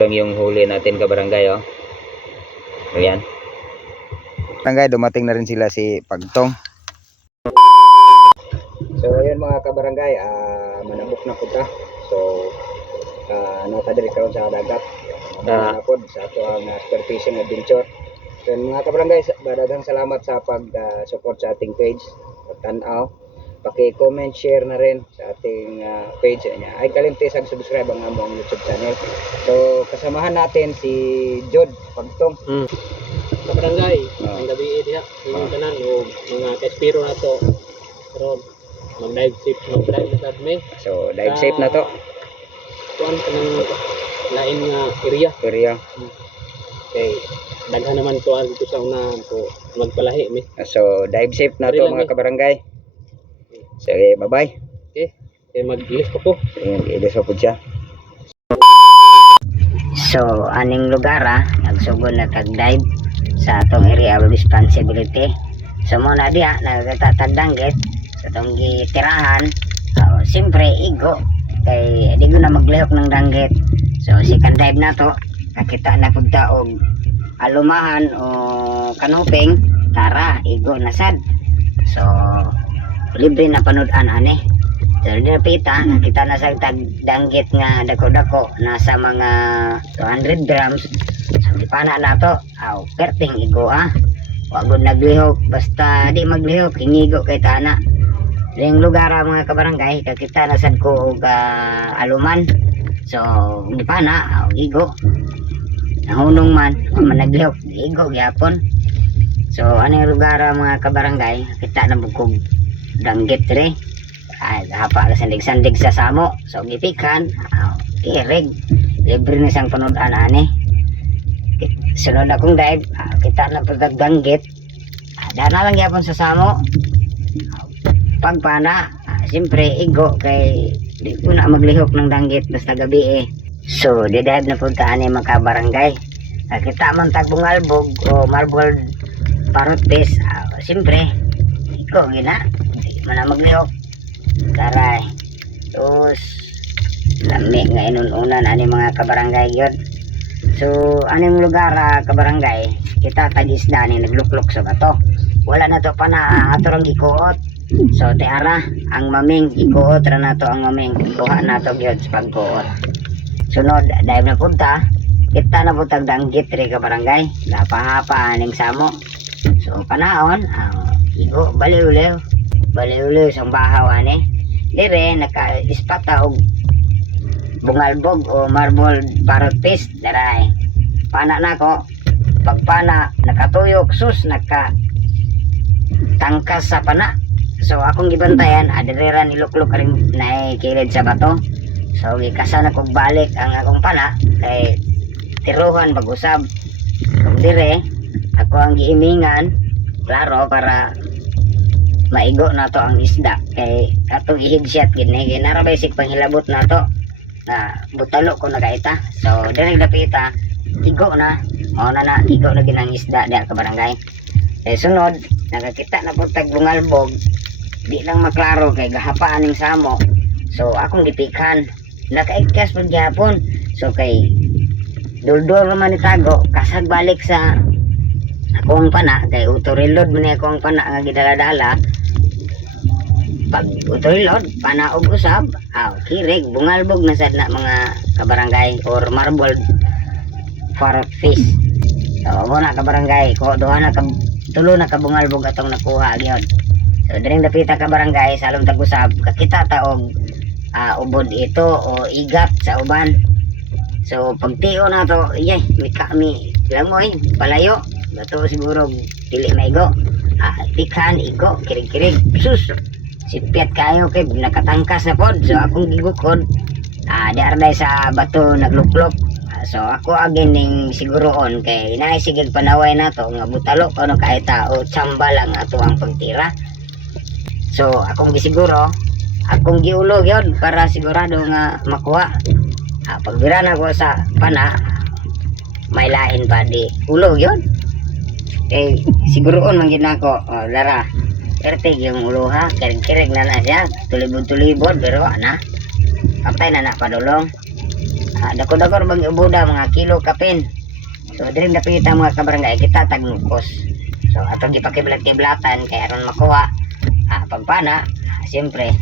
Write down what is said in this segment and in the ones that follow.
Yung huli natin kabarangay, oh. Ayan. Barangay, dumating na rin sila si Pagtong. So ayan mga kabarangay, manabok na punta. So nakadiri karon sa dagat. Napod sa ato ang spear fishing adventure. So mga kabarangay, daghang salamat sa pag-support sa ating page. Pagtanaw, paki-comment, share na rin sa ating page niya. Ay kalimti subscribe ang among YouTube channel. So kasamahan natin si Jod Pagtong. Kabarangay, ang gabi diha, yung tanan o mga kaspiro na to. Pero mag-dive na sa admin. So dive safe na to. Kuan kanang lain nga area. Okay. Daghan naman to dito sa una ko magpalahi mi. So dive safe na to mga kabarangay. Sige, bye-bye. Okay. Mag-ilis ko po. Ilis po siya. So, aning lugar nagsugod na tag-dive sa atong area of responsibility. So, muna diya, nagtatagdanggit sa atong gitirahan. Siyempre, igo. Kay, di ko na maglihok ng danggit. So, second dive na to. Nakita na punta og alumahan o kanuping. Tara, igo na sad. So, libre na panood-an ani. So napita, nakita na sa tagdanggit nga dako-dako nasa mga 200 grams. So di pa na to. Perting igo Wa gud naglihok, basta di maglihok hingigo kay tana. Ring lugar mga kabarangay, kakita na sad ko og aluman. So di pa na igo. Nahunong man naglihok, igo gyapon. So ano yung lugar mga kabarangay, kita na bukog danggit re. Hapa sandig-sandig sa samo. So gipikan, kirig. Libre na siyang panood-an ani. Sunod akong dive, kita na pagdanggit. Dana lang yapon sa samo. Pagpana, siyempre igo kay di ko na maglihok ng danggit basta gabi So di-dive na punta ani mga kabarangay. Kita man tagbungalbog o marble parrot fish. Siyempre igo gina. Di man na maglihok. Karay. Terus lami nga inununan ani mga kabarangay yun. So aning lugar kabarangay, kita tag-isda ni nagluklok sa bato. Wala na to pa na ato ang gikuot. So tiara ang maming gikuot ra na to ang maming kuha na to gyud sa pagkuot. Sunod dive na punta, kita na puntang danggit ri kabarangay. Napahapa aning samo. So panahon igo baliw-liw sa bahaw ani. Dire naka-ispata og bungalbog o marble parrot fish. Daray pana nako, pagpana nakatuyok sus naka tangkas sa pana. So akong gibantayan adire niluklok ring naikilid sa bato. So gikasan ako balik ang akong pana kay tiruhan pag-usab. Kung dire ako ang giimingan klaro para maigo na to ang isda kay atong ihigsyat gini kay nara basic panghilabot na to na butalo ko nagaita. So dire dapita igo na mao na igo na ginang isda diha ka barangay. Sunod nakakita na pud tag bungalbog, di lang maklaro kay gahapaan ning samo. So akong gipikan nakaigkas pud gyapon. So kay duldol man itago kasag balik sa akong pana kay auto-reload man akong pana nga gidala-dala. Pag auto-reload panaog usab, kirig bungalbog na sad na mga kabarangay or marble parrot fish. So mo na kabarangay ko duha na tulo na kabungalbog atong nakuha gyud. So diring dapita kabarangay sa along tag-usab kakita ta og ubod ito o igat sa uban. So pagtiyo na to, kami lamoy palayo bato siguro dili maigo. Pikan igo kirig-kirig sus sipiat kayo kay nakatangkas na pod. So akong gigukod diarday sa bato nagluklok. So ako again ning siguroon kay naisigig panaway na to nga butalo kuno kay tao tsamba lang ato ang pagtira. So akong gisiguro, akong giulog yon para sigurado nga makuha. Pagbira na ko sa pana may lain pa di ulog yon. Siguroon man gid nako lara pertig yung uluha, kirig-kirig na siya, tulibod-tulibod pero patay na padulong. Dako-dako bang ubuda mga kilo kapin. So diri napita mga kabarangay kita tagnukos. So atong gipakiblat-kiblatan kay aron makuha pagpana. Siyempre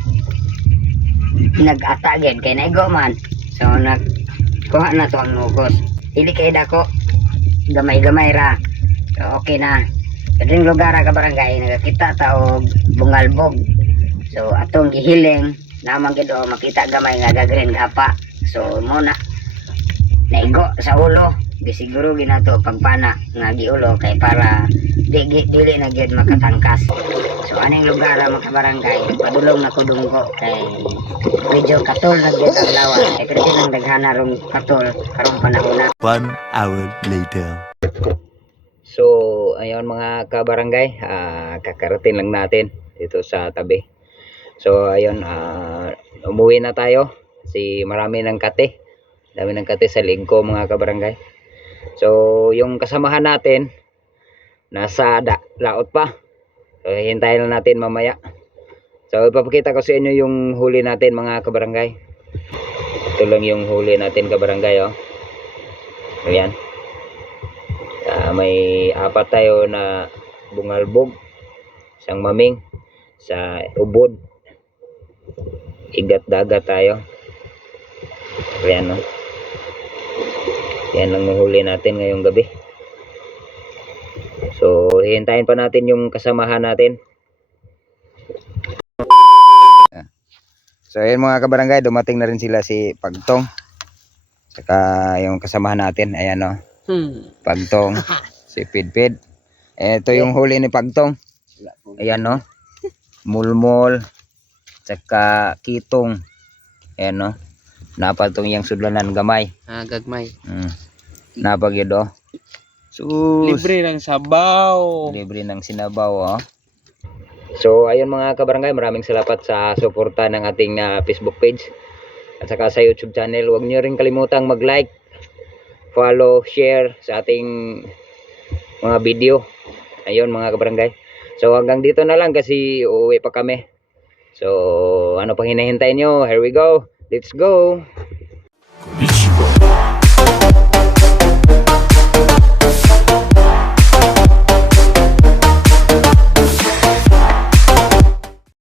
nag-atagid kay naigo man. So nagkuha na to ang nukos. Dili kay dako gamay-gamay ra. So okay na. Kading lugar ka barangay nagakita ta og bungalbog. So atong gihiling namang gid makita gamay nga gagren gapa. So muna naigo sa ulo. Di siguro ginato pagpana nga giulo kay para dili na gyud makatangkas. So aning lugar mga kabarangay padulong na ko dunggo kay medyo katol na gyud ang lawas kay pwede nang daghana rong katol karong panahon na. 1 hour later. So, ayun mga kabarangay, kakarating lang natin dito sa tabi. So, ayun, umuwi na tayo. Kasi marami ng kate. Dami ng kate sa lingko mga kabarangay. So, yung kasamahan natin, nasa laot pa. So, hintayin lang natin mamaya. So, ipapakita ko sa inyo yung huli natin mga kabarangay. Ito lang yung huli natin kabarangay, oh. Ayan. May apat tayo na bungalbog, isang maming sa ubod, igat dagat tayo. Ayan, no? Yan lang mahuli natin ngayong gabi. So hihintayin pa natin yung kasamahan natin. So ayun mga kabarangay, dumating na rin sila si Pagtong saka yung kasamahan natin. Ayan, no? Pagtong, si Pidpid. Ito yung huli ni Pagtong. Ayan, no? Mulmol, tsaka kitong. Ayan, no? Napatong yung sudlanan gamay. Gagmay. Napagid, oh. Sus. Libre ng sabaw. Libre ng sinabaw, oh. So, ayun mga kabarangay, maraming salamat sa suporta ng ating Facebook page at saka sa YouTube channel. Huwag nyo rin kalimutang mag-like, follow, share sa ating mga video. Ayun mga kabarangay. So hanggang dito na lang kasi uuwi pa kami. So ano pang hinahintay nyo? Here we go. Let's go.